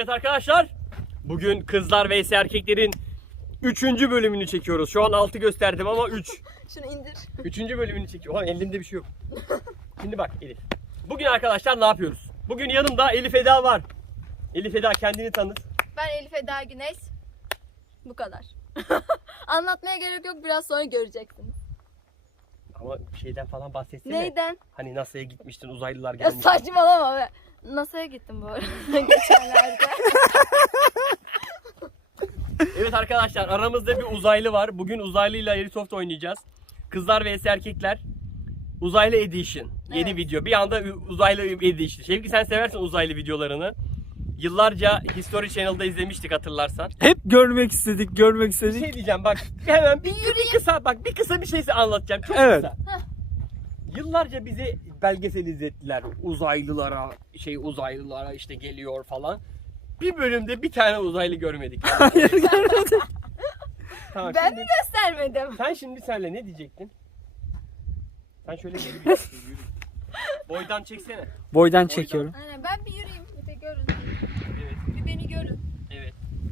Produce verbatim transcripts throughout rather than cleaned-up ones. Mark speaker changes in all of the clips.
Speaker 1: Evet arkadaşlar, bugün kızlar vs erkeklerin üçüncü bölümünü çekiyoruz. Şu an altı gösterdim ama üç.
Speaker 2: Şunu indir.
Speaker 1: üçüncü bölümünü çekiyorum. Ulan elimde bir şey yok. Şimdi bak Elif. Bugün arkadaşlar ne yapıyoruz? Bugün yanımda Elif Eda var. Elif Eda, kendini tanıt.
Speaker 2: Ben Elif Eda Güneş. Bu kadar. Anlatmaya gerek yok, biraz sonra göreceksiniz.
Speaker 1: Ama bir şeyden falan bahsetsene.
Speaker 2: Neyden?
Speaker 1: Hani NASA'ya gitmiştin, uzaylılar
Speaker 2: Ya
Speaker 1: gelmiş.
Speaker 2: saçmalama be. NASA'ya gittim bu arada geçenlerde.
Speaker 1: Evet arkadaşlar, aramızda bir uzaylı var. Bugün uzaylıyla Airsoft oynayacağız. Kızlar vs erkekler. Uzaylı Edition. Yeni
Speaker 2: Evet.
Speaker 1: video. Bir anda uzaylı Edition. Şevki, sen seversin uzaylı videolarını. Yıllarca History Channel'da izlemiştik, hatırlarsan.
Speaker 3: Hep görmek istedik, görmek
Speaker 1: Bir
Speaker 3: istedik.
Speaker 1: şey diyeceğim bak. Hemen bir, bir kısa bak bir kısa bir şey anlatacağım. Çok
Speaker 3: Evet.
Speaker 1: kısa. Yıllarca bize belgesel izlettiler. Uzaylılara, şey uzaylılara işte geliyor falan. Bir bölümde bir tane uzaylı görmedik.
Speaker 3: Hayır, görmedim.
Speaker 1: Tamam,
Speaker 2: Ben
Speaker 1: şimdi,
Speaker 2: mi göstermedim?
Speaker 1: sen şimdi senle ne diyecektin? Sen şöyle geri bir yürü. Boydan çeksene.
Speaker 3: Boydan çekiyorum.
Speaker 2: Aynen, ben bir yürüyeyim, bir de görün.
Speaker 1: Evet.
Speaker 2: Bir beni görün.
Speaker 1: Evet.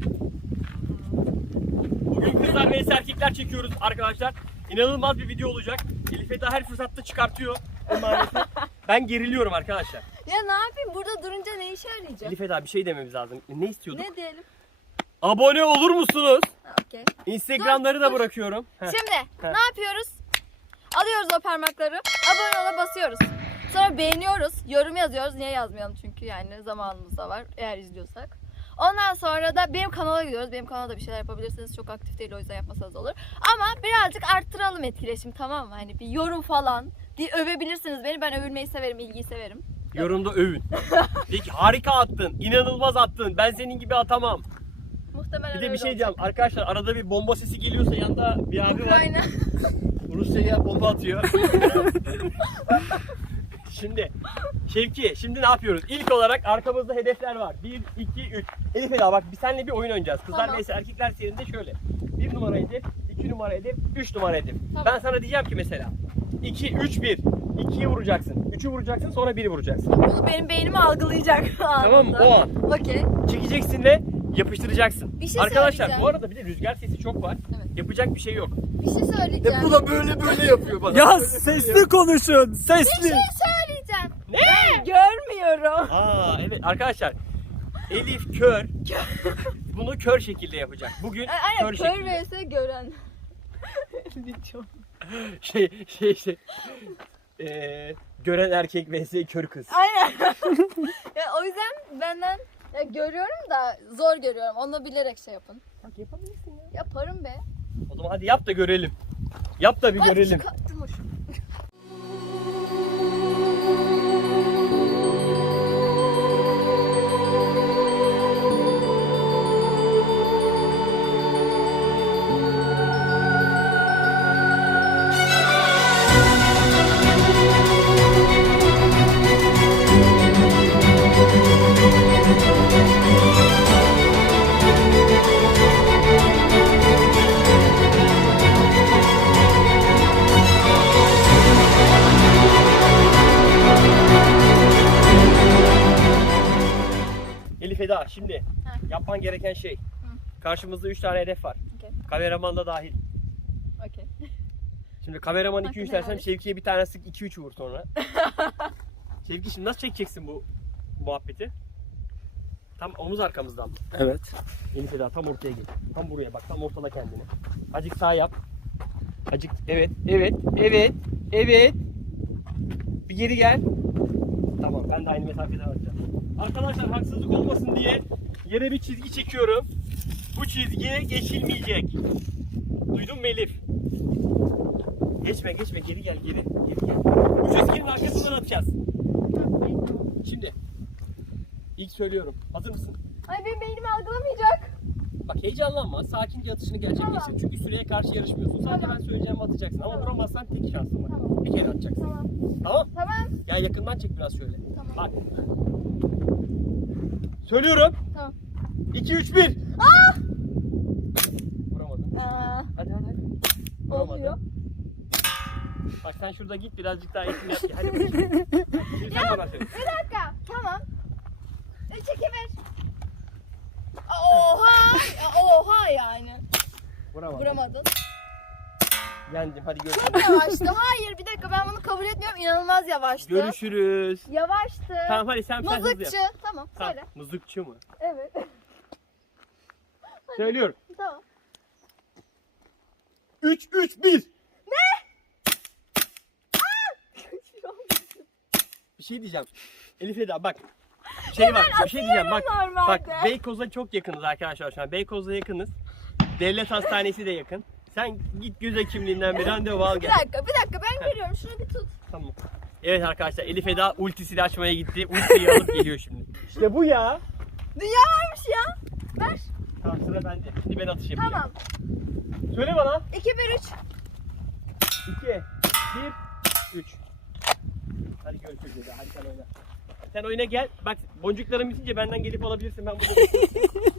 Speaker 1: Bugün kızlar vs erkekler çekiyoruz arkadaşlar. İnanılmaz bir video olacak. Elif Eda her fırsatta çıkartıyor emaneti. Ben geriliyorum arkadaşlar.
Speaker 2: Ya ne yapayım, burada durunca ne işe yarayacak?
Speaker 1: Elif Eda, bir şey dememiz lazım. Ne istiyorduk?
Speaker 2: Ne diyelim?
Speaker 1: Abone olur musunuz?
Speaker 2: Ha, okey.
Speaker 1: Instagram'ları
Speaker 2: Dur,
Speaker 1: da
Speaker 2: dur.
Speaker 1: bırakıyorum. Heh.
Speaker 2: Şimdi
Speaker 1: Heh.
Speaker 2: ne yapıyoruz? Alıyoruz o parmakları, abone ola basıyoruz. Sonra beğeniyoruz, yorum yazıyoruz. Niye yazmayalım, çünkü yani zamanımız da var eğer izliyorsak. Ondan sonra da benim kanala gidiyoruz. Benim kanalda bir şeyler yapabilirsiniz. Çok aktif değil, o yüzden yapmasanız olur. Ama birazcık arttıralım etkileşim, tamam mı? Hani bir yorum falan, bir övebilirsiniz beni. Ben övülmeyi severim, ilgiyi severim.
Speaker 1: Yorumda övün. De ki harika attın, inanılmaz attın. Ben senin gibi atamam.
Speaker 2: Muhtemelen
Speaker 1: Bir de bir
Speaker 2: öyle
Speaker 1: şey diyeceğim.
Speaker 2: olacak.
Speaker 1: Arkadaşlar, arada bir bomba sesi geliyorsa yanında bir abi var.
Speaker 2: Ukrayna.
Speaker 1: Rusya'ya bomba atıyor. Şimdi Şevki, şimdi ne yapıyoruz? İlk olarak arkamızda hedefler var. bir, iki, üç. Elif Eda, bak biz seninle bir oyun oynayacağız. Kızlar
Speaker 2: Tamam.
Speaker 1: vs erkekler serinde şöyle. bir numara hedef, iki numara hedef, üç numara hedef.
Speaker 2: Tamam.
Speaker 1: Ben sana diyeceğim ki mesela iki, üç, bir. ikiyi vuracaksın. üçü vuracaksın, sonra biri vuracaksın.
Speaker 2: Bunu benim beynim algılayacak.
Speaker 1: Tamam mı? O an.
Speaker 2: Okey.
Speaker 1: Çekeceksin ve yapıştıracaksın.
Speaker 2: Bir şey
Speaker 1: Arkadaşlar
Speaker 2: söyleyeceğim.
Speaker 1: bu arada bir de rüzgar sesi çok var.
Speaker 2: Evet.
Speaker 1: Yapacak bir şey yok.
Speaker 2: Bir şey söyleyeceğim.
Speaker 1: E bu da böyle böyle yapıyor bana.
Speaker 3: Ya
Speaker 1: Böyle
Speaker 3: sesli
Speaker 1: böyle.
Speaker 3: konuşun,
Speaker 2: Bir
Speaker 3: sesli.
Speaker 2: şey söyleyeceğim.
Speaker 1: Ne?
Speaker 2: Ben görmüyorum.
Speaker 1: Aa evet arkadaşlar. Elif kör. Bunu kör şekilde yapacak. Bugün
Speaker 2: Aynen,
Speaker 1: kör,
Speaker 2: kör
Speaker 1: şekilde.
Speaker 2: vs gören.
Speaker 1: Şey şey şey. Ee, gören erkek vs kör kız.
Speaker 2: Aynen. Ya o yüzden benden ya görüyorum da zor görüyorum. Onu bilerek şey yapın.
Speaker 1: Bak yapabilirsin ya.
Speaker 2: Yaparım be.
Speaker 1: O zaman hadi yap da görelim. Yap da bir
Speaker 2: Kaç
Speaker 1: görelim.
Speaker 2: çıkartmış.
Speaker 1: Elif Eda, şimdi yapman gereken şey. Karşımızda üç tane hedef var.
Speaker 2: Okey.
Speaker 1: Kameraman da dahil.
Speaker 2: Okey.
Speaker 1: Şimdi kameraman iki
Speaker 2: Hakkını
Speaker 1: üç dersem
Speaker 2: helal et.
Speaker 1: Şevki'ye bir tane sık iki üç vur sonra. Şevki, şimdi nasıl çekeceksin bu muhabbeti? Tam omuz arkamızdan mı?
Speaker 3: Evet.
Speaker 1: Elif Eda, tam ortaya gel. Tam buraya bak, tam ortada kendini. Acık sağ yap. Acık evet, evet, evet, evet. Bir geri gel. Tamam, ben de aynı mesafeden atacağım. Arkadaşlar, haksızlık olmasın diye yere bir çizgi çekiyorum. Bu çizgiye geçilmeyecek. Duydun mu Elif? Geçme geçme, geri gel geri. Geri gel. Bu çizginin arkasından atacağız. Şimdi ilk söylüyorum. Hazır mısın?
Speaker 2: Ay, benim beynim algılamayacak.
Speaker 1: Bak, heyecanlanma. Sakince atışını gerçekleştir.
Speaker 2: Tamam.
Speaker 1: Çünkü süreye karşı yarışmıyorsun. Sadece
Speaker 2: Tamam.
Speaker 1: ben söyleyeceğimi atacaksın. Ama
Speaker 2: Tamam.
Speaker 1: vuramazsan tek şansın var.
Speaker 2: Tamam.
Speaker 1: Bir kere atacaksın.
Speaker 2: Tamam.
Speaker 1: Tamam?
Speaker 2: Tamam.
Speaker 1: Ya yakından çek biraz şöyle.
Speaker 2: Tamam.
Speaker 1: Bak. Söylüyorum.
Speaker 2: Tamam.
Speaker 1: iki üç bir.
Speaker 2: Aa!
Speaker 1: Vuramadın.
Speaker 2: Aa,
Speaker 1: Hadi hadi hadi. Vuramadın.
Speaker 2: oluyor.
Speaker 1: Bak sen şurada git, birazcık daha eğitim yap. Hadi bakayım. Şimdi sen bana söyle.
Speaker 2: Bir dakika. Tamam. üç iki bir. Oha! Oha yani.
Speaker 1: Vuramadım.
Speaker 2: Vuramadın.
Speaker 1: Yendim. Hadi
Speaker 2: Çok
Speaker 1: görüşürüz.
Speaker 2: yavaştı. Hayır bir dakika ben bunu kabul etmiyorum. İnanılmaz yavaştı.
Speaker 1: Görüşürüz.
Speaker 2: Yavaştı.
Speaker 1: Tamam hadi sen, sen hızlı yap.
Speaker 2: Mızıkçı. Tamam
Speaker 1: Tamam.
Speaker 2: söyle.
Speaker 1: Mızıkçı mı?
Speaker 2: Evet.
Speaker 1: Söylüyorum.
Speaker 2: Tamam.
Speaker 1: üç üç bir. Bir şey diyeceğim. Elif Eda bak. Şey var. Bir şey diyeceğim bak.
Speaker 2: Normalde.
Speaker 1: Bak Beykoz'a çok yakınız arkadaşlar şu an. Beykoz'a yakınız. Devlet Hastanesi de yakın. Sen git göz hekimliğinden bir randevu al
Speaker 2: Bir
Speaker 1: gel.
Speaker 2: dakika bir dakika ben geliyorum. Şunu bir tut.
Speaker 1: Tamam. Evet arkadaşlar Elif Eda ultisini açmaya gitti. Ultiyi alıp geliyor şimdi. İşte bu ya.
Speaker 2: Dünya varmış ya. Ver.
Speaker 1: Tamam sıra bende. Şimdi ben atış yapayım.
Speaker 2: Tamam.
Speaker 1: Söyle bana.
Speaker 2: iki bir üç.
Speaker 1: iki, bir, üç. Hadi görüşürüz Eda. Hadi sen oyna. Sen oyuna gel. Bak boncuklarım bitince benden gelip alabilirsin. Ben burada bekliyorum.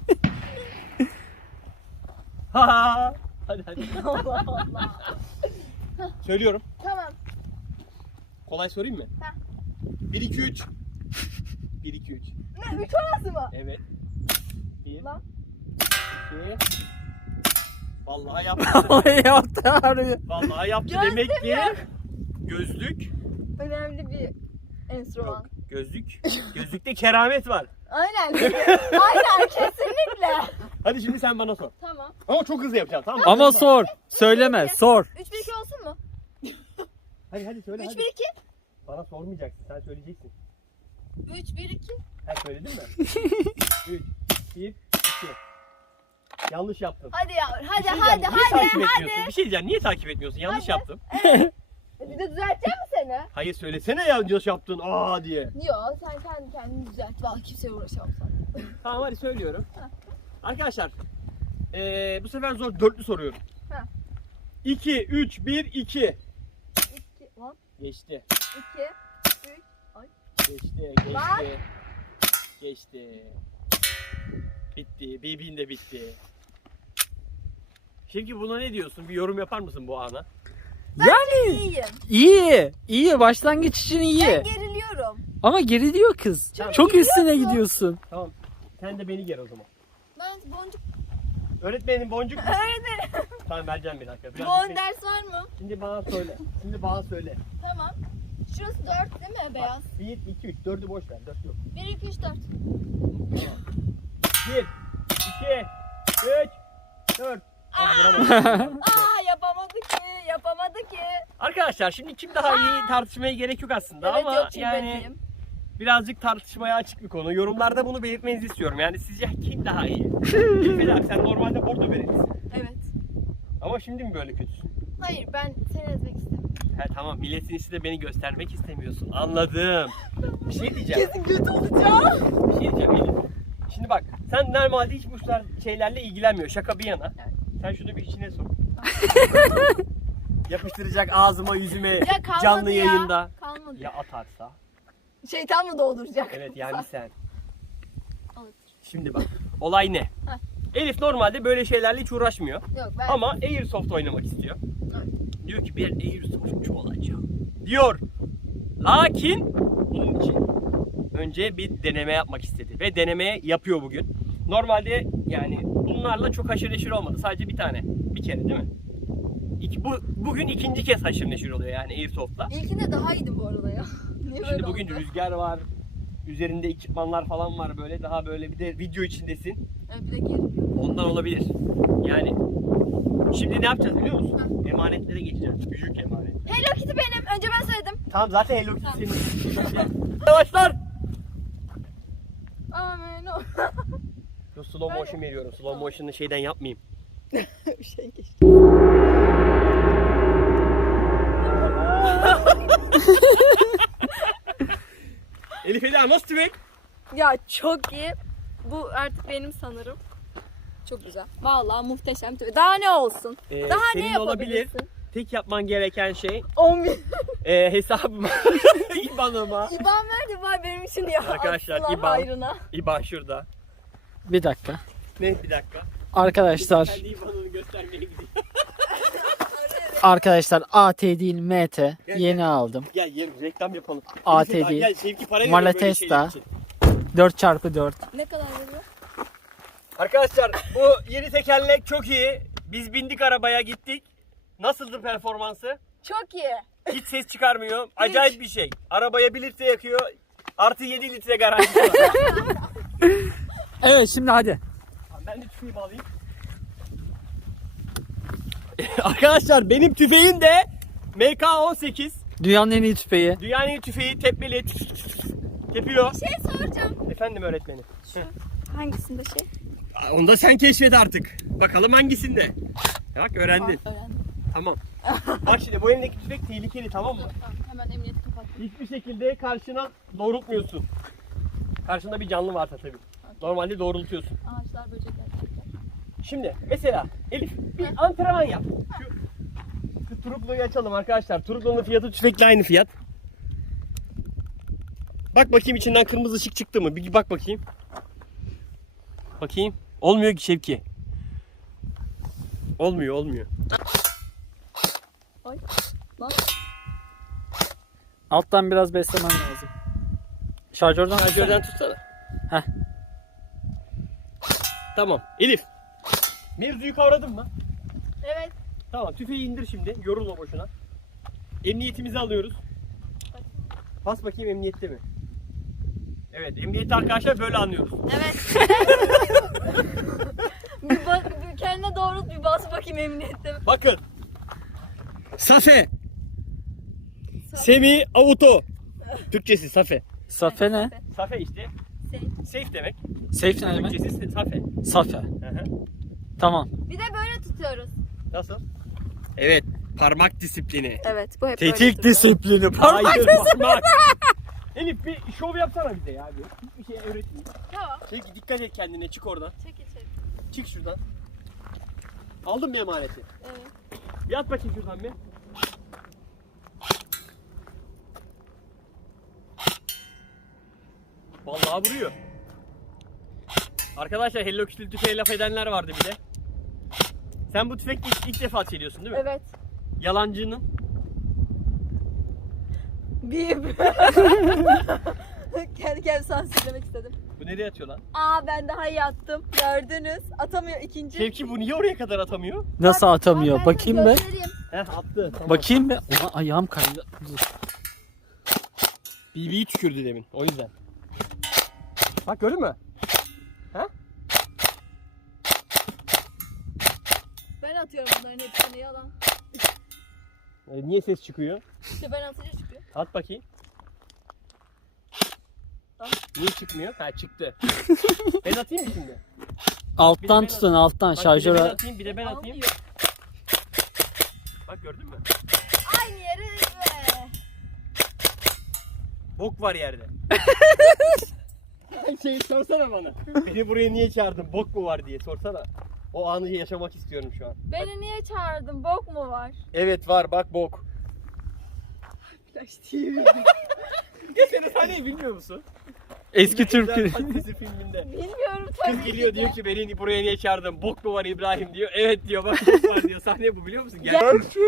Speaker 1: Ha ha. Hadi hadi.
Speaker 2: Allah Allah.
Speaker 1: Söylüyorum.
Speaker 2: Tamam.
Speaker 1: Kolay sorayım mı?
Speaker 2: Ha.
Speaker 1: bir iki üç. bir iki üç.
Speaker 2: Ne? Üç orası mı?
Speaker 1: Evet. bir,
Speaker 2: Lan.
Speaker 1: iki. Vallahi yaptı.
Speaker 3: Yaptı harbi.
Speaker 1: Vallahi yaptı.
Speaker 2: Gözlük
Speaker 1: Demek ki
Speaker 2: yok.
Speaker 1: gözlük.
Speaker 2: Önemli bir enstrüman.
Speaker 1: Yok. Gözlük. Gözlükte keramet var.
Speaker 2: Aynen. Aynen kesinlikle.
Speaker 1: Hadi şimdi sen bana sor.
Speaker 2: Tamam.
Speaker 1: Ama çok hızlı yapacaksın tamam mı?
Speaker 3: Ama sor. Söyleme sor.
Speaker 2: üç bir iki olsun mu?
Speaker 1: Hadi hadi söyle
Speaker 2: üç
Speaker 1: hadi.
Speaker 2: bir iki.
Speaker 1: Bana sormayacaksın. Sen söyleyeceksin.
Speaker 2: üç bir iki.
Speaker 1: Ha söyledin mi? üç, bir, iki. Yanlış yaptın.
Speaker 2: Hadi ya. Hadi
Speaker 1: Bir şey
Speaker 2: hadi
Speaker 1: diyeceğim, niye
Speaker 2: hadi
Speaker 1: takip
Speaker 2: hadi.
Speaker 1: etmiyorsun? Bir şey diyeceğim. Niye takip etmiyorsun? Yanlış
Speaker 2: Hadi.
Speaker 1: yaptım.
Speaker 2: Bir de düzelteceğim mi seni?
Speaker 1: Hayır söylesene yanlış yaptın. Aa diye.
Speaker 2: Yok sen kendi kendini düzelt. Valla kimseye uğraşamam sana.
Speaker 1: Tamam hadi söylüyorum.
Speaker 2: Ha.
Speaker 1: Arkadaşlar. Ee, bu sefer zor dörtlü soruyorum.
Speaker 2: Ha.
Speaker 1: iki, üç, bir, iki.
Speaker 2: İki, lan.
Speaker 1: Geçti.
Speaker 2: İki, üç.
Speaker 1: Geçti.
Speaker 2: Lan.
Speaker 1: Geçti. Geçti. Bitti. Bibin de bitti. Şimdi buna ne diyorsun? Bir yorum yapar mısın bu ana?
Speaker 3: Yani
Speaker 2: İyiyim.
Speaker 3: iyi. İyi. Başlangıç için iyi.
Speaker 2: Ben geriliyorum.
Speaker 3: Ama geri diyor kız.
Speaker 1: Çok
Speaker 3: Çok üstüne
Speaker 2: geriyorsun.
Speaker 3: gidiyorsun.
Speaker 1: Tamam. Sen de beni gel o zaman.
Speaker 2: Ben boncuk
Speaker 1: Öğretmenim boncuk.
Speaker 2: öğrenirim.
Speaker 1: Tamam vereceğim bir dakika. Biraz
Speaker 2: Bon
Speaker 1: bir-
Speaker 2: ders var mı?
Speaker 1: Şimdi bana söyle. Şimdi bana söyle.
Speaker 2: Tamam. Şurası dört değil mi beyaz?
Speaker 1: bir, iki, üç. dördü boş ver. dört yok.
Speaker 2: Bir, iki, üç, dört.
Speaker 1: bir, iki, üç, dört.
Speaker 2: Aa yapamadı ki, yapamadı ki.
Speaker 1: Arkadaşlar şimdi kim daha iyi tartışmaya gerek yok aslında
Speaker 2: Evet
Speaker 1: ama
Speaker 2: yok çünkü
Speaker 1: yani
Speaker 2: benim.
Speaker 1: birazcık tartışmaya açık bir konu. Yorumlarda bunu belirtmenizi istiyorum. Yani sizce kim daha iyi? Bilmiyorum sen normalde bordo berelisin.
Speaker 2: Evet.
Speaker 1: Ama şimdi mi böyle kötüsün?
Speaker 2: Hayır ben seni ezmek istemiyorum.
Speaker 1: He tamam milletin içinde beni göstermek istemiyorsun. Anladım. Bir şey diyeceğim.
Speaker 2: Kesin kötü olacağım.
Speaker 1: Bir şey diyeceğim Elif. Şimdi bak sen normalde hiç bu tarz şeylerle ilgilenmiyor. Şaka bir yana.
Speaker 2: Evet.
Speaker 1: Sen şunu bir içine sok. Yapıştıracak ağzıma yüzüme
Speaker 2: Ya kalmadı
Speaker 1: canlı
Speaker 2: ya.
Speaker 1: yayında.
Speaker 2: Kalmadı.
Speaker 1: Ya atarsa?
Speaker 2: Şeytan mı dolduracak?
Speaker 1: Evet yani sen.
Speaker 2: Alır.
Speaker 1: Şimdi bak olay ne?
Speaker 2: Heh.
Speaker 1: Elif normalde böyle şeylerle hiç uğraşmıyor.
Speaker 2: Yok ben.
Speaker 1: Ama Airsoft oynamak istiyor.
Speaker 2: Evet.
Speaker 1: Diyor ki ben Airsoftçu olacağım. Diyor. Lakin bunun için önce bir deneme yapmak istedi. Ve deneme yapıyor bugün. Normalde yani bunlarla çok haşır neşir olmadı. Sadece bir tane. Bir kere değil mi? İki, bu, bugün ikinci kez haşır neşir oluyor yani Airsoft'la.
Speaker 2: İlkinde daha iyiydim bu arada ya. Niye böyle
Speaker 1: Şimdi bugün
Speaker 2: oldu?
Speaker 1: rüzgar var. Üzerinde ekipmanlar falan var böyle. Daha böyle bir de video içindesin.
Speaker 2: Evet, bir de geriliyorum.
Speaker 1: Ondan olabilir. Yani şimdi ne yapacağız biliyor musun? Emanetlere geçeceğiz. Büyük emanet.
Speaker 2: Hello Kitty benim. Önce ben söyledim.
Speaker 1: Tamam zaten Hello Kitty
Speaker 2: Tamam.
Speaker 1: senin. Arkadaşlar.
Speaker 2: Amen o.
Speaker 1: Dur slow motion veriyorum. Slow motion'ı şeyden yapmayayım.
Speaker 2: Bir şey geçti.
Speaker 1: Elif Eda nasıl tüfek?
Speaker 2: Ya çok iyi. Bu artık benim sanırım. Çok güzel. Vallahi muhteşem. Daha ne olsun?
Speaker 1: Ee,
Speaker 2: Daha
Speaker 1: senin
Speaker 2: ne
Speaker 1: olabilir.
Speaker 2: yapabilirsin?
Speaker 1: Tek yapman gereken şey
Speaker 2: on bin.
Speaker 1: e, hesabıma, İban'ıma.
Speaker 2: İban ver de var benim için ya.
Speaker 1: Arkadaşlar,
Speaker 2: Atsınlar
Speaker 1: İban.
Speaker 2: hayrına.
Speaker 1: İban şurada.
Speaker 3: Bir dakika.
Speaker 1: Ne bir dakika.
Speaker 3: Arkadaşlar.
Speaker 1: Kendi İban'ını göstermeye gidiyor.
Speaker 3: Arkadaşlar A T değil M T. Yeni aldım.
Speaker 1: Gel gel reklam yapalım.
Speaker 3: A
Speaker 1: Elif
Speaker 3: T
Speaker 1: Eda,
Speaker 3: değil.
Speaker 1: Gel Şevki para veriyor böyle
Speaker 3: Malatesta.
Speaker 1: şeyler için.
Speaker 3: dört çarpı dört.
Speaker 2: Ne kadar veriyor?
Speaker 1: Arkadaşlar bu yeni tekerlek çok iyi. Biz bindik arabaya gittik. Nasıldı performansı?
Speaker 2: Çok iyi.
Speaker 1: Hiç ses çıkarmıyor. Acayip bir şey. Arabaya bir litre yakıyor. Artı yedi litre garantisi var.
Speaker 3: Evet şimdi hadi.
Speaker 1: Tamam, ben de tüfeği bağlayayım. Arkadaşlar benim tüfeğim de M K on sekiz.
Speaker 3: Dünyanın en iyi tüfeği.
Speaker 1: Dünyanın en iyi tüfeği tepmeli. Tepiyor.
Speaker 2: Şey soracağım.
Speaker 1: Efendim öğretmenim.
Speaker 2: Hangisinde şey?
Speaker 1: Aa, Onu da sen keşfet artık. Bakalım hangisinde. Bak öğrendin.
Speaker 2: Öğrendim.
Speaker 1: Tamam. Bak şimdi bu elimdeki tüfek tehlikeli, tamam mı?
Speaker 2: Tamam, hemen emniyeti kapat.
Speaker 1: Hiçbir şekilde karşına doğrultmuyorsun. Karşında bir canlı varsa tabii. Normalde doğrultuyorsun.
Speaker 2: Ağaçlar, böcekler.
Speaker 1: Şimdi mesela Elif bir antrenman yap. Şu, şu Truklo'yu açalım arkadaşlar. Truklo'nun fiyatı tüfekle aynı fiyat. Bak bakayım içinden kırmızı ışık çıktı mı? Bir bak bakayım. Bakayım. Olmuyor ki Şevki. Olmuyor, olmuyor.
Speaker 2: Ay. Lan.
Speaker 3: Alttan biraz beslemen lazım. Şarjörden
Speaker 1: Şarjörden tutsana.
Speaker 3: Heh.
Speaker 1: Tamam. Elif. Mevzuyu kavradın mı?
Speaker 2: Evet.
Speaker 1: Tamam. Tüfeği indir şimdi. Yorulma boşuna. Emniyetimizi alıyoruz. Bas bakayım emniyette mi? Evet. Emniyette arkadaşlar böyle anlıyoruz.
Speaker 2: Evet. bir bak, bir kendine doğrult, bir bas bakayım emniyette.
Speaker 1: Bakın. Safe. Semi auto. Türkçesi Safe.
Speaker 3: Safe ne?
Speaker 1: Safe işte.
Speaker 2: Şey.
Speaker 1: Safe demek.
Speaker 3: Safe ne demek?
Speaker 1: Türkçesi Safe.
Speaker 3: Safe.
Speaker 1: Hı hı.
Speaker 3: Tamam.
Speaker 2: Bir de böyle tutuyoruz.
Speaker 1: Nasıl? Evet. Parmak disiplini.
Speaker 2: Evet, bu hep
Speaker 3: Tetik disiplini. Parmak.
Speaker 1: Hayır, parmak. Elif bir şov yapsana bize ya. Bir. Hiçbir şey öğretmiyor.
Speaker 2: Tamam.
Speaker 1: Peki dikkat et kendine. Çık oradan.
Speaker 2: Çekil çekil.
Speaker 1: Çık şuradan. Aldın mı emaneti?
Speaker 2: Evet.
Speaker 1: Bir at bakayım şuradan bir. Vallahi vuruyor. Arkadaşlar Hello Kitty tüfeğe laf edenler vardı bir de. Sen bu tüfekle ilk, ilk defa çeliyorsun değil mi?
Speaker 2: Evet.
Speaker 1: Yalancının.
Speaker 2: Bip. Kendi kendimi sansürlemek istedim.
Speaker 1: Bu nereye atıyor lan?
Speaker 2: Aa, ben daha iyi attım. Gördünüz. Atamıyor ikinci.
Speaker 1: Şevki bu niye oraya kadar atamıyor?
Speaker 3: Nasıl atamıyor?
Speaker 2: Aa, ben
Speaker 3: Bakayım
Speaker 2: sana
Speaker 3: be.
Speaker 2: göstereyim.
Speaker 1: Heh attı. Tamam.
Speaker 3: Bakayım be. Ulan ayağım kaydı. Dur.
Speaker 1: B B'yi tükürdü demin. O yüzden. Bak gördün mü? Ha?
Speaker 2: Ben atıyorum bunların hepsini, yalan.
Speaker 1: E, niye ses çıkıyor?
Speaker 2: İşte ben atınca çıkıyor.
Speaker 1: At bakayım.
Speaker 2: Tamam.
Speaker 1: Niye çıkmıyor? Ha çıktı. Ben atayım mı şimdi?
Speaker 3: Alttan
Speaker 1: ben
Speaker 3: tutun alttan
Speaker 1: Bak, bir de ben
Speaker 3: şarjöre.
Speaker 1: atayım, bir de ben atayım.
Speaker 2: Almıyor.
Speaker 1: Bak gördün mü?
Speaker 2: Aynı yere ve...
Speaker 1: Bok var yerde. şey sorsana bana. Beni buraya niye çağırdın? Bok mu var diye sorsana. O anı yaşamak istiyorum şu an.
Speaker 2: Beni niye çağırdın? Bok mu var?
Speaker 1: Evet var bak bok.
Speaker 2: Flash T V.
Speaker 1: Ya sen o sahneyi bilmiyor musun?
Speaker 3: Eski Türk.
Speaker 1: Dizi filminde.
Speaker 2: Bilmiyorum tabii
Speaker 1: Kız geliyor
Speaker 2: ki de.
Speaker 1: diyor ki beni buraya niye çağırdın? Bok mu var İbrahim diyor. Evet diyor bak bok var diyor. Sahne bu biliyor musun? Gel.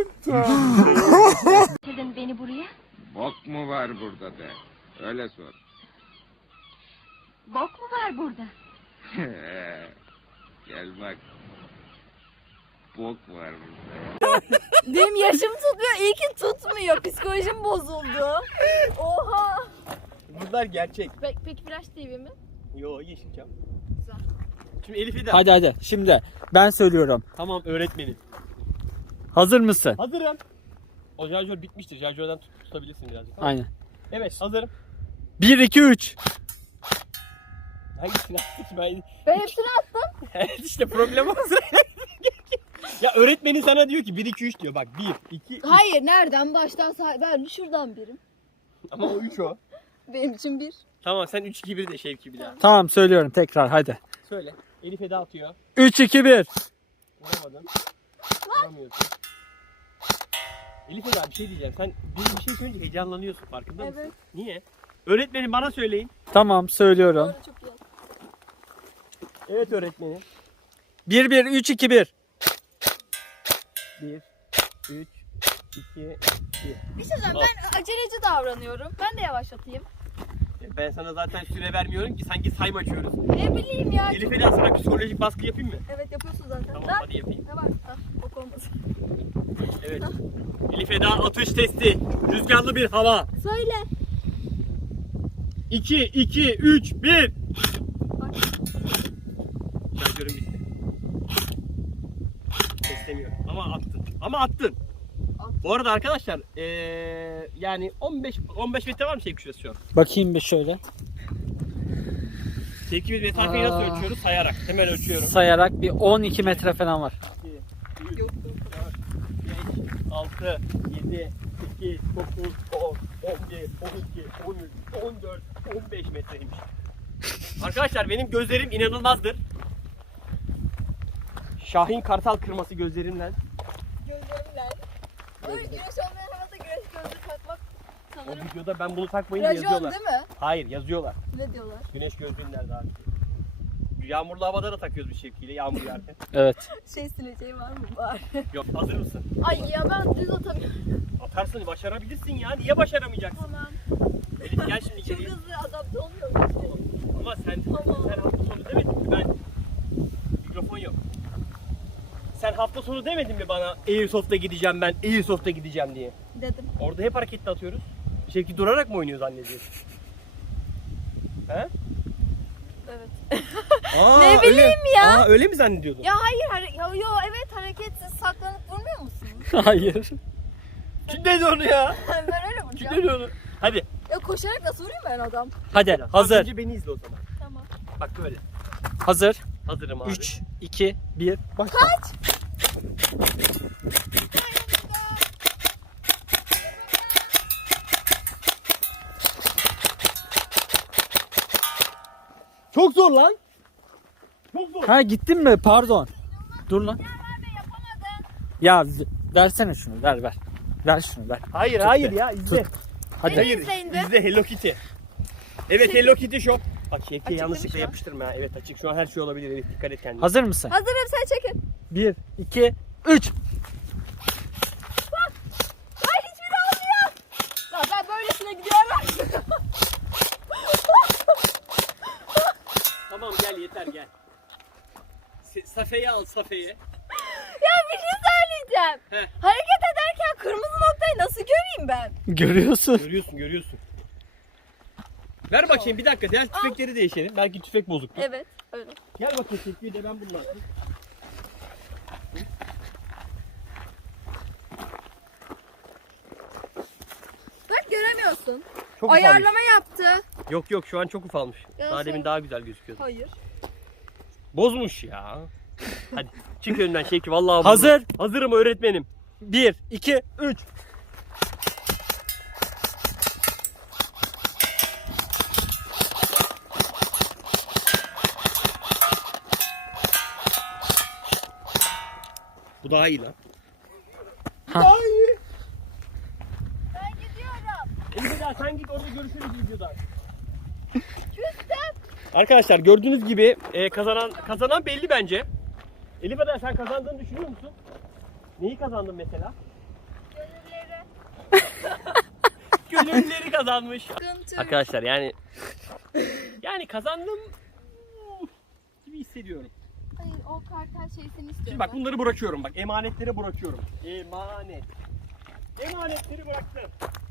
Speaker 2: Getirdin beni buraya.
Speaker 4: Bok mu var burada de? Öyle sor.
Speaker 2: Bok mu var burada?
Speaker 4: Gel bak. Bok var burada.
Speaker 2: Benim yaşım tutmuyor. İyi ki tutmuyor. Psikolojim bozuldu. Oha.
Speaker 1: Bunlar gerçek.
Speaker 2: Pe- Peki Flash T V mi?
Speaker 1: Yo Yeşilçam.
Speaker 2: Güzel.
Speaker 1: Şimdi Elif'i de.
Speaker 3: Hadi hadi. Şimdi ben söylüyorum.
Speaker 1: Tamam öğretmenim.
Speaker 3: Hazır mısın?
Speaker 1: Hazırım. O şarjör bitmiştir. Şarjörden tut- tutabilirsin birazcık. Tamam.
Speaker 3: Aynen.
Speaker 1: Evet hazırım.
Speaker 3: bir iki üç.
Speaker 1: Hangisini attık ben?
Speaker 2: Ben hepsini attım.
Speaker 1: Evet işte problem o. Ya öğretmenin sana diyor ki bir iki üç diyor. Bak bir iki üç.
Speaker 2: Hayır, nereden baştan say? Ben şuradan birim.
Speaker 1: Ama o üç o.
Speaker 2: Benim için bir.
Speaker 1: Tamam sen üç iki bir de Şevki bir daha.
Speaker 3: Tamam söylüyorum tekrar hadi.
Speaker 1: Söyle. Elif Eda atıyor.
Speaker 3: üç iki bir.
Speaker 1: Vuramadın. Vuramıyorsun. Elif Eda bir şey diyeceğim. Sen bir, bir şey söyleyince heyecanlanıyorsun farkında mısın?
Speaker 2: Evet.
Speaker 1: Niye? Öğretmenim bana söyleyin.
Speaker 3: Tamam söylüyorum.
Speaker 2: Doğru, çok iyi.
Speaker 1: Evet öğretmenim.
Speaker 3: bir bir üç iki bir.
Speaker 1: bir, üç, iki, bir.
Speaker 2: Bir şey söyleyeceğim. Ben aceleci davranıyorum. Ben de yavaşlatayım.
Speaker 1: Ben sana zaten süre vermiyorum ki sanki sayma açıyoruz.
Speaker 2: Ne bileyim ya.
Speaker 1: Elif Ela sana psikolojik baskı yapayım mı?
Speaker 2: Evet yapıyorsun zaten.
Speaker 1: Tamam
Speaker 2: Da-
Speaker 1: hadi yapayım.
Speaker 2: Ne var? Ah, bok olmasın.
Speaker 1: Evet. Elif Eda atış testi. Rüzgarlı bir hava.
Speaker 2: Söyle.
Speaker 1: iki, iki, üç, bir.
Speaker 2: Bak.
Speaker 1: Şarjörüm bitti. Beslemiyor. Ama attın. Ama attın.
Speaker 2: Attım.
Speaker 1: Bu arada arkadaşlar ee, yani on beş on beş metre var mı sevki şurası şu an?
Speaker 3: Bakayım bir şöyle.
Speaker 1: Sevki bir mesafeyi nasıl
Speaker 3: Aa.
Speaker 1: ölçüyoruz? Sayarak. Hemen ölçüyorum.
Speaker 3: Sayarak bir on iki metre falan var.
Speaker 1: iki, üç, dört, beş, altı, yedi, sekiz, dokuz, on, on bir, on iki, on üç, on dört, on beş metreymiş. Arkadaşlar benim gözlerim inanılmazdır. Şahin Kartal kırması gözlerimden.
Speaker 2: Gözlerimle. Böyle güneş olmayan havada güneş gözlüğü takmak
Speaker 1: O
Speaker 2: sanırım.
Speaker 1: videoda ben bunu takmayınca
Speaker 2: Rajon
Speaker 1: yazıyorlar.
Speaker 2: değil mi?
Speaker 1: Hayır yazıyorlar.
Speaker 2: Ne diyorlar?
Speaker 1: Güneş gözlüğün nerede abi? Yağmurlu havada da takıyoruz bir şevkiyle yağmur yağarken.
Speaker 3: Evet.
Speaker 2: Şey sileceği var mı? Var.
Speaker 1: Yok hazır mısın?
Speaker 2: Ay ya ben düz atamıyorum.
Speaker 1: Atarsın başarabilirsin ya. Niye başaramayacaksın?
Speaker 2: Tamam.
Speaker 1: Elif gel şimdi
Speaker 2: Çok
Speaker 1: geriye.
Speaker 2: hızlı adapte olmuyorum.
Speaker 1: Ama sen,
Speaker 2: Tamam.
Speaker 1: sen hafta sonu demedin mi ben? Mikrofon yok. Sen hafta sonu demedin mi bana Airsoft'a gideceğim ben, Airsoft'a gideceğim diye?
Speaker 2: Dedim.
Speaker 1: Orada hep hareketli atıyoruz. Şevki durarak mı oynuyor zannediyorsun? He?
Speaker 2: Evet.
Speaker 1: Aa,
Speaker 2: Ne bileyim
Speaker 1: öyle,
Speaker 2: ya.
Speaker 1: Aa, öyle mi zannediyordun?
Speaker 2: Ya hayır, hare- ya, yo evet hareketsiz saklanıp vurmuyor musunuz?
Speaker 3: Hayır.
Speaker 1: Kim dedi onu ya?
Speaker 2: ben öyle
Speaker 1: Kim
Speaker 2: vuracağım.
Speaker 1: dedi onu? Hadi.
Speaker 2: Ya koşarak nasıl vurayım ben adam?
Speaker 3: Hadi hazır.
Speaker 1: Önce beni izle o zaman.
Speaker 2: Tamam.
Speaker 1: Bak böyle.
Speaker 3: Hazır.
Speaker 1: Hazırım abi.
Speaker 3: üç, iki, bir. Başla.
Speaker 1: Çok zor lan. Çok zor.
Speaker 3: Ha gittin mi? Pardon. Dur lan.
Speaker 2: Abi yapamadın.
Speaker 3: Ya versene şunu. Ver ver. Ver şunu ver.
Speaker 1: Hayır
Speaker 3: Tut
Speaker 1: hayır
Speaker 3: be.
Speaker 1: ya izle.
Speaker 3: Tut. Hadi.
Speaker 1: Hayır
Speaker 2: izleyin de.
Speaker 1: izle Hello Kitty. Evet Hello Kitty Shop. Bak Şevki'ye
Speaker 2: Açık
Speaker 1: yanlışlıkla
Speaker 2: demiş ya.
Speaker 1: yapıştırma ha. Evet açık şu an her şey olabilir. Evet dikkat et kendine.
Speaker 3: Hazır mısın?
Speaker 2: Hazırım sen çekin.
Speaker 3: bir, iki, üç.
Speaker 2: Ay hiçbir de olmuyor. Ya ben böylesine gidiyorum.
Speaker 1: Tamam gel yeter gel. Se- Safe'yi al Safe'yi.
Speaker 2: Ya bir şey söyleyeceğim.
Speaker 1: Heh.
Speaker 2: Hareket ederken kırmızı noktayı nasıl göreyim ben?
Speaker 3: Görüyorsun.
Speaker 1: Görüyorsun görüyorsun. Ver bakayım bir dakika. Gel tüfekleri değişelim. Belki tüfek bozuktu.
Speaker 2: Evet öyle.
Speaker 1: Gel bakayım Şevki'yi de ben bununla atayım.
Speaker 2: Bak göremiyorsun.
Speaker 1: Çok ufalmış.
Speaker 2: Ayarlama yaptı.
Speaker 1: Yok yok şu an çok ufalmış.
Speaker 2: Ya
Speaker 1: Daha
Speaker 2: sen-
Speaker 1: demin daha güzel gözüküyordu.
Speaker 2: Hayır.
Speaker 1: Bozmuş ya. Hadi çık önümden Şevki vallahi bozmuş.
Speaker 3: Hazır.
Speaker 1: Hazırım öğretmenim.
Speaker 3: bir, iki, üç.
Speaker 1: Bu daha iyi lan.
Speaker 3: Ha.
Speaker 1: Daha iyi.
Speaker 2: Ben gidiyorum.
Speaker 1: Elif Eda sen git orada görüşürüz videoda.
Speaker 2: Küstüm.
Speaker 1: Arkadaşlar gördüğünüz gibi e, kazanan kazanan belli bence. Elif Eda sen kazandığını düşünüyor musun? Neyi kazandın mesela?
Speaker 2: Gönülleri.
Speaker 1: Gönülleri kazanmış.
Speaker 2: Sıkıntı.
Speaker 1: Arkadaşlar yani yani kazandım gibi hissediyorum.
Speaker 2: Hayır o kartal şeysini istiyorum.
Speaker 1: Şimdi bak bunları bırakıyorum bak emanetleri bırakıyorum. Emanet. Emanetleri bıraktım.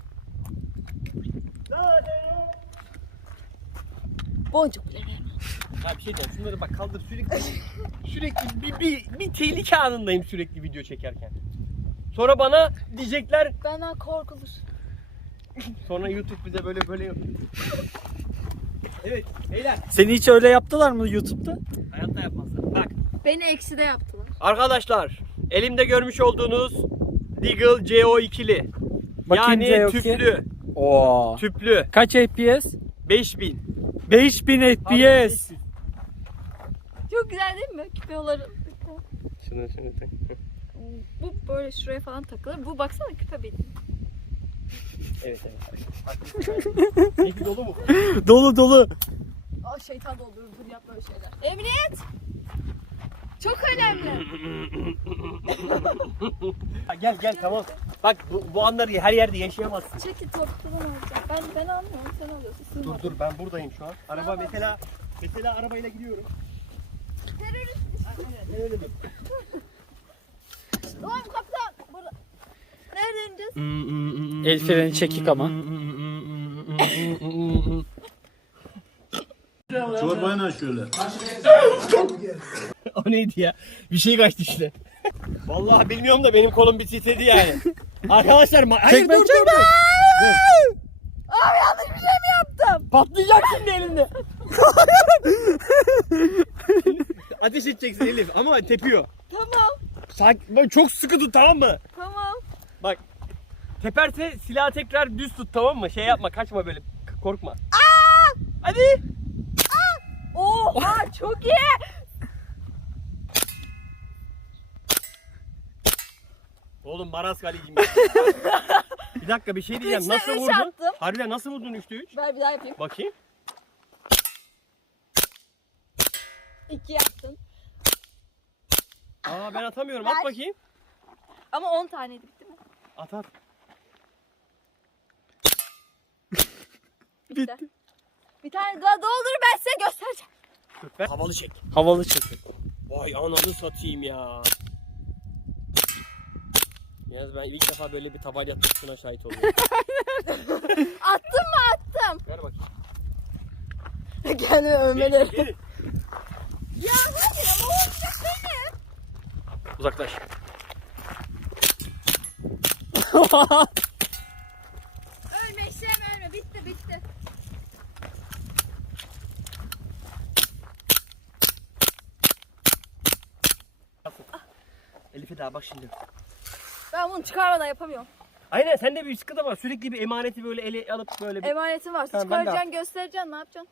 Speaker 1: Zaten o.
Speaker 2: Boncukları.
Speaker 1: Ha bir şey diyeceğim şunları bak kaldır sürekli sürekli bir, bir, bir tehlike anındayım sürekli video çekerken. Sonra bana diyecekler
Speaker 2: Benden korkulur.
Speaker 1: sonra YouTube bize böyle böyle yapıyor. Evet beyler
Speaker 3: Seni hiç öyle yaptılar mı YouTube'da?
Speaker 1: hayatta yapmazlar. Bak
Speaker 2: Beni ekside yaptılar.
Speaker 1: arkadaşlar elimde görmüş olduğunuz Deagle C O ikili.
Speaker 3: Bakayım
Speaker 1: Yani
Speaker 3: C O iki.
Speaker 1: tüplü.
Speaker 3: Oo.
Speaker 1: Tüplü.
Speaker 3: Kaç F P S?
Speaker 1: beş bin.
Speaker 3: beş bin F P S.
Speaker 2: Çok güzel değil mi? Küpeleri.
Speaker 1: Şunu şunu tak.
Speaker 2: Bu böyle şuraya falan takılır. Bu baksana küpe benim.
Speaker 1: Evet evet. Peki dolu mu?
Speaker 3: Dolu dolu.
Speaker 2: Aa şeytan doldurur. Dur yapma öyle şeyler. Emniyet. Çok önemli.
Speaker 1: Ha, gel gel tamam. Bak bu, bu anları her yerde yaşayamazsın.
Speaker 2: Çekil topukludan alacağım. Ben ben almıyorum, sen alıyorsun. Sığma.
Speaker 1: Dur dur ben buradayım şu an. Araba mesela mesela arabayla gidiyorum.
Speaker 2: Terörist.
Speaker 1: Ne öyle mi?
Speaker 2: Tamam kaptan. Burada. Nereden ineceğiz?
Speaker 3: El freni çekik ama.
Speaker 5: Çorbayla şöyle.
Speaker 1: O neydi ya? Bir şey kaçtı işte. Vallahi bilmiyorum da benim kolum bir titredi yani. Arkadaşlar ma- hayır
Speaker 3: Çekme,
Speaker 1: dur dur
Speaker 3: çekme.
Speaker 1: dur.
Speaker 2: Abi yanlış bir şey mi yaptım?
Speaker 1: Patlayacak şimdi elinde. Ateş edeceksin Elif ama tepiyor.
Speaker 2: Tamam.
Speaker 1: Sak bak çok sıkı tut tamam mı?
Speaker 2: Tamam.
Speaker 1: Bak. Teperse silahı tekrar düz tut tamam mı? Şey yapma kaçma böyle k- korkma. Hadi.
Speaker 2: Oha çok iyi.
Speaker 1: Oğlum maraz kaleciyim. Bir dakika bir şey diyeceğim.
Speaker 2: Üçte
Speaker 1: Nasıl
Speaker 2: üç
Speaker 1: vurdun?
Speaker 2: attım.
Speaker 1: Harbiden nasıl vurdun üçte üç?
Speaker 2: Ver bir daha yapayım.
Speaker 1: Bakayım.
Speaker 2: İki yaptın.
Speaker 1: Aa ben atamıyorum.
Speaker 2: Ver.
Speaker 1: At bakayım.
Speaker 2: Ama on taneydi bitti mi?
Speaker 1: At at.
Speaker 2: Bitti. Bir tane daha doldur ben size göstereceğim.
Speaker 1: Dur, ver. Havalı çek.
Speaker 3: Havalı çekim.
Speaker 1: Vay ananı satayım ya. Yalnız ben ilk defa böyle bir tabanca tutuşuna şahit oldum.
Speaker 2: Attım mı attım.
Speaker 1: Ver bakayım.
Speaker 2: Kendimi övmelerim.
Speaker 1: Gelin.
Speaker 2: Ya hadi ama olacak beni.
Speaker 1: Uzaklaş.
Speaker 2: Ölme işlem ölme. Bitti bitti.
Speaker 1: Elif'e daha bak şimdi.
Speaker 2: Ben bunu çıkarmadan yapamıyorum.
Speaker 1: Aynen sende bir sıkıntı var. Sürekli bir emaneti böyle ele alıp böyle bir...
Speaker 2: Emanetim var.
Speaker 1: Tamam, ben de
Speaker 2: Çıkaracaksın göstereceksin ne yapacaksın?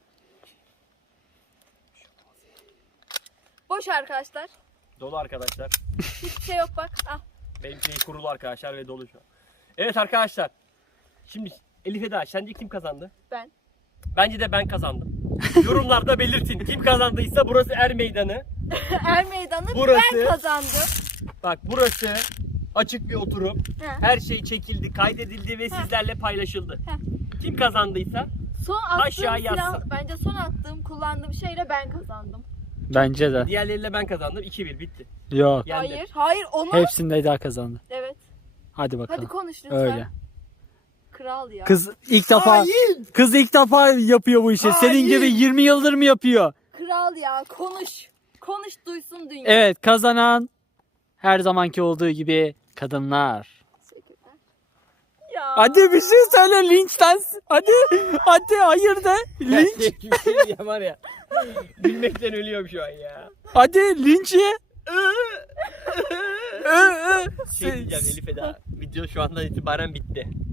Speaker 2: Boş arkadaşlar.
Speaker 1: Dolu arkadaşlar.
Speaker 2: Hiçbir şey yok bak. Ah.
Speaker 1: Benimki kurulu arkadaşlar ve dolu şu an. Evet arkadaşlar. Şimdi Elif'e daha sence kim kazandı?
Speaker 2: Ben.
Speaker 1: Bence de ben kazandım. Yorumlarda belirtin. Kim kazandıysa burası Er Meydanı.
Speaker 2: Er meydanı
Speaker 1: Burası-
Speaker 2: ben kazandım.
Speaker 1: Bak burası açık bir oturum.
Speaker 2: He.
Speaker 1: Her şey çekildi, kaydedildi ve
Speaker 2: Heh.
Speaker 1: sizlerle paylaşıldı.
Speaker 2: Heh.
Speaker 1: Kim kazandıysa
Speaker 2: Son attığım
Speaker 1: Aşağı
Speaker 2: silah,
Speaker 1: yazsın.
Speaker 2: bence son attığım kullandığım şeyle ben kazandım.
Speaker 3: Bence de.
Speaker 1: diğerleriyle ben kazandım. iki bir bitti.
Speaker 3: Yok.
Speaker 1: Yendim.
Speaker 2: Hayır, hayır onu.
Speaker 3: Hepsinde Eda kazandı.
Speaker 2: Evet.
Speaker 3: Hadi bakalım.
Speaker 2: Hadi konuş lütfen.
Speaker 3: Öyle.
Speaker 2: Kral ya.
Speaker 3: Kız ilk defa
Speaker 1: Hain!
Speaker 3: kız ilk defa yapıyor bu işi. Senin
Speaker 1: Hain!
Speaker 3: gibi yirmi yıldır mı yapıyor?
Speaker 2: Kral ya konuş. Konuş duysun dünya.
Speaker 3: Evet, kazanan her zamanki olduğu gibi kadınlar.
Speaker 2: Teşekkürler. Ya.
Speaker 3: Hadi bir şey söyle linçten. Hadi. Hadi hayır de. Linç.
Speaker 1: Gerçekten ya var ya. Gülmekten ölüyorum şu an ya.
Speaker 3: Hadi linç ye. Ö, ö.
Speaker 1: Şey diyeceğim Elif'e daha. Video şu andan itibaren bitti.